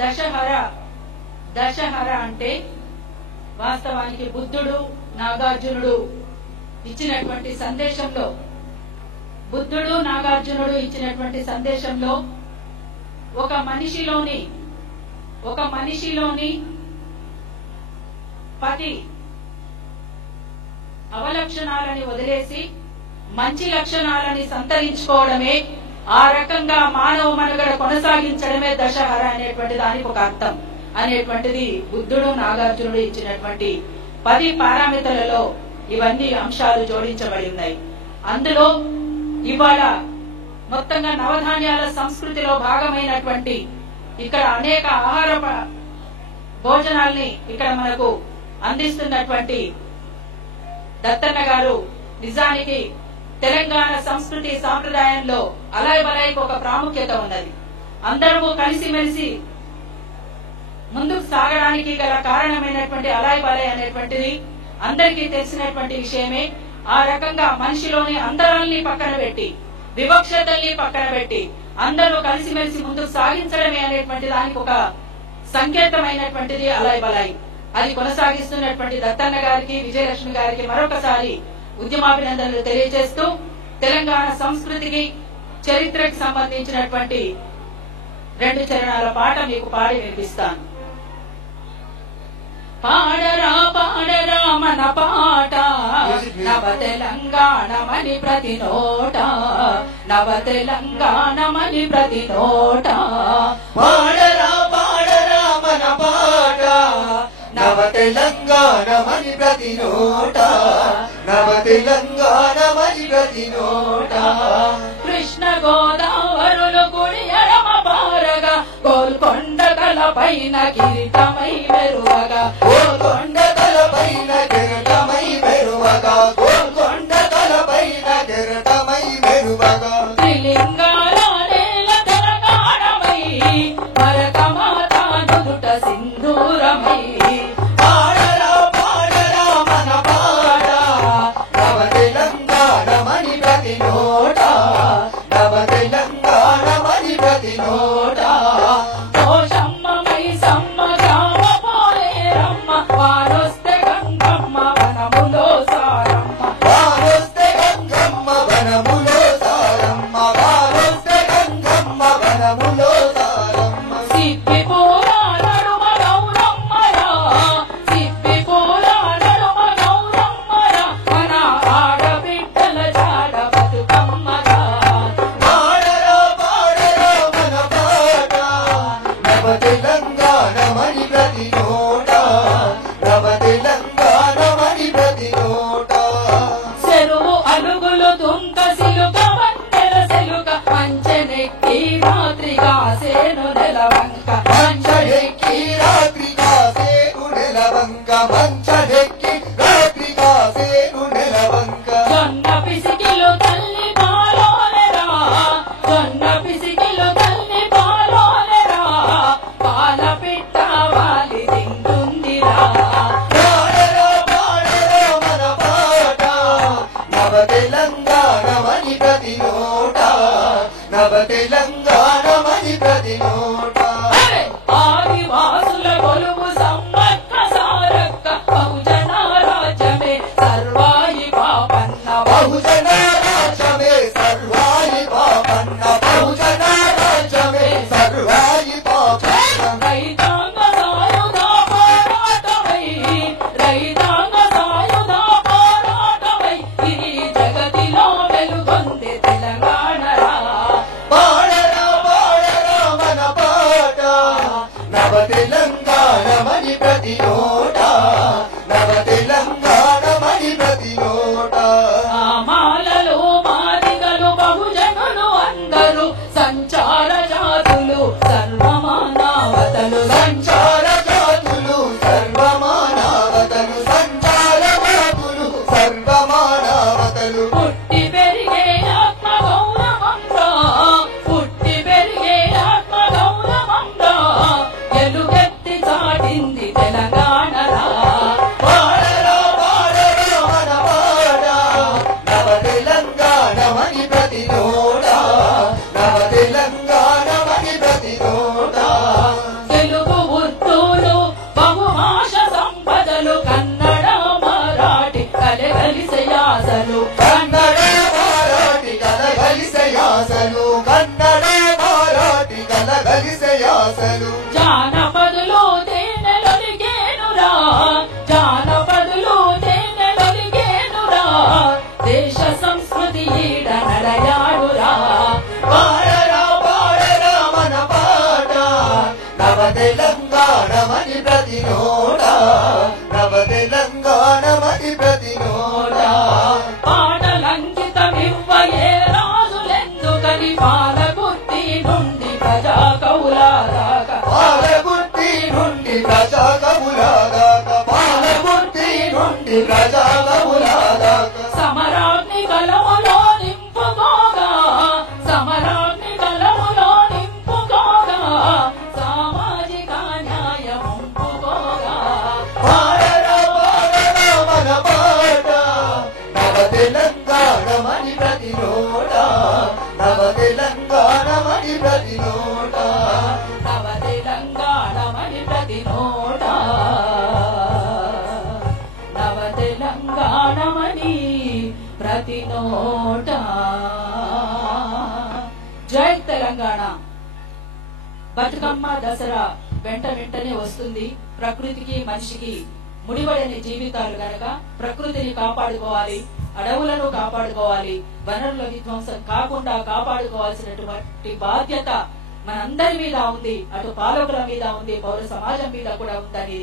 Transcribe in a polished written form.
దశహర దశహర అంటే వాస్తవానికి బుద్ధుడు నాగార్జునుడు ఇచ్చినటువంటి సందేశంలో ఒక మనిషిలోని 10 అవలక్షణాలని వదిలేసి మంచి లక్షణాలని సంతరించుకోవడమే, ఆ రకంగా మానవ మనుగడ కొనసాగించడమే దశహర అనేటువంటి దానికి ఒక అర్థం అనేటువంటిది బుద్ధుడు నాగార్జునుడు ఇచ్చినటువంటి 10 పారామితులలో ఇవన్నీ అంశాలు జోడించబడి ఉన్నాయి. అందులో ఇవాళ మొత్తంగా నవధాన్యాల సంస్కృతిలో భాగమైనటువంటి ఇక్కడ అనేక ఆహార భోజనాల్ని ఇక్కడ మనకు అందిస్తున్నటువంటి దత్తన్న గారు నిజానికి తెలంగాణ సంస్కృతి సాంప్రదాయంలో అలాయ్ బలాయికి ఒక ప్రాముఖ్యత ఉన్నది. అందరూ కలిసిమెలిసి ముందుకు సాగడానికి గల కారణమైనటువంటి అలాయ్ బలాయ్ అనేటువంటిది అందరికీ తెలిసినటువంటి విషయమే. ఆ రకంగా మనిషిలోని అందరాల్ని పక్కన పెట్టి, వివక్షతల్ని పక్కన పెట్టి అందరూ కలిసిమెలిసి ముందుకు సాగించడమే అనేటువంటి దానికి ఒక సంకేతమైనటువంటిది అలాయ్ బలాయ్. అది కొనసాగిస్తున్నటువంటి దత్తన్న గారికి, విజయలక్ష్మి గారికి మరొకసారి ఉద్యమాభినందనలు తెలియజేస్తూ తెలంగాణ సంస్కృతికి చరిత్రకి సంబంధించినటువంటి 2 చరణాల పాట మీకు పాడి వినిపిస్తాను. పాడరా పాడరా మన పాట నవ తెలంగాణమని ప్రతి నోట, నవ తెలంగాణమని ప్రతి నోట. పాడరా పాడరా మన పాట నవ తెలంగాణమని ప్రతి నోట, నవ తెలంగాణమని ప్రతి నోట. కృష్ణ గోదావరులు కుడి ఎడమ పారగా గోల్కొండ తలపైన కిరీటమై మెరువగా, గోల్కొండ తలపైన కిరీటమై మెరువగా, గోల్కొండ తలపైన కిరీటమై మెరువగా. త్రిలింగాల నేల తెలంగాణమై భరతమాత నుదుట సింధూరమై. పాడరా పాడరా మన పాట నవ తెలంగాణమని ప్రతి నోట, నవ తెలంగాణమని ప్రతి నోట. పోషమ్మ మైసమ్మ గ్రామ పోలేరమ్మ వారొస్తే గంగమ్మ వనములో సారమ్మ. వారొస్తే గంగమ్మ వనములో సారమ్మ, వారొస్తే గంగమ్మ వనములో సారమ్మ. సిప్పి పూల నడుమ గౌరమ్మరా, సిప్పి పూల నడుమ గౌరమ్మరా, మన ఆడబిడ్డల జాడ బతుకమ్మగా. పాడరా పాడరా మన పాట నవ తెలంగాణమని ప్రతి నోట, నవ తెలంగాణమని ప్రతి నోట. చెరువు అలుగులు దుంక సిలుక వందెల సెలుక మంచెనెక్కి రాత్రి కాసేను నెలవంక. మంచడెక్కి రాత్రి కాసేను నెలవంక, మంచడెక్కి రాత్రి కాసేను నెలవంక. జొన్న పిసికిలు తల్లి పాలోలెరా, జొన్న పిసికిలు తల్లి పాలోలెరా, పాల పిట్ట వాలి తింటుందిరా. పాడరా పాడరా మన పాట నవ తెలంగాణమని ప్రతి నోట, నవ తెలంగాణమని ప్రతి నోట. అరే! ఆదివాసుల కొలువు సమ్మక్క సారక్క బహుజన రాజ్యమే సర్వాయి పాపన్న. బహుజన రాజ్యమే సర్వాయి పాపన్న, బహుజన రాజ్యమే సర్వాయి పాపన్న. రైతాంగ సాయుధ పోరాటమై, రైతాంగ సాయుధ పోరాటమై ఇది జగతిలో వెలుగొందే తెలంగాణరా. పాడరా పాడరా మన పాట నవ తెలంగాణమని ప్రతి నోట, నవ తెలంగాణమని ప్రతి నోట. మాలలు మాదిగలు బహుజనులు అందరూ సంచార జాతులు సర్వమానవతలు. సంచార జాతులు సర్వమానవతలు, సంచార జాతులు సర్వమానవతలు. పుట్టి పెరిగే ఆత్మ గౌరవంగా, పుట్టి పెరిగే ఆత్మ గౌరవంగా ఎలుగెత్తి చాటింది తెలంగాణ అతిశయాసలు జానపదులు తేనెలొలిగేనురా, జానపదులు తేనెలొలిగేనురా, దేశ సంస్కృతి ఈడ నడయాడురా. పాడరా పాడరా మన పాట నవ తెలంగాణమని ప్రతి నోట, నవ తెలంగాణమని ప్రతి నోట. పాటలంకితమివ్వయే రాజులెందుకని పాలకుర్తి నుండి ప్రజా కౌలాదాకా, పాలకుర్తి నుండి ప్రజా కవులాదాకా, పాలకుర్తి నుండి ప్రజా కవులాదాకా. సమరాగ్ని కలములో నింపుకోగా, సమరాగ్ని కలములో నింపుకోగా, సామాజిక న్యాయం ఉంపుకోగా. పాడరా పాడరా మన పాట నవ తెలంగాణమని ప్రతి నోట, నవ తెలంగాణమని ప్రతి నోట. నవ తెలంగాణమని ప్రతి నోట, నవ తెలంగాణమని ప్రతి నోట. జై తెలంగాణ. బతుకమ్మ దసరా వెంట వెంటనే వస్తుంది. ప్రకృతికి మనిషికి ముడిపడని జీవితాలు గనక ప్రకృతిని కాపాడుకోవాలి, అడవులను కాపాడుకోవాలి, వనరుల విధ్వంసం కాకుండా కాపాడుకోవాల్సినటువంటి బాధ్యత మనందరి మీద ఉంది. అటు పాలకుల మీద ఉంది, పౌర సమాజం మీద కూడా ఉందని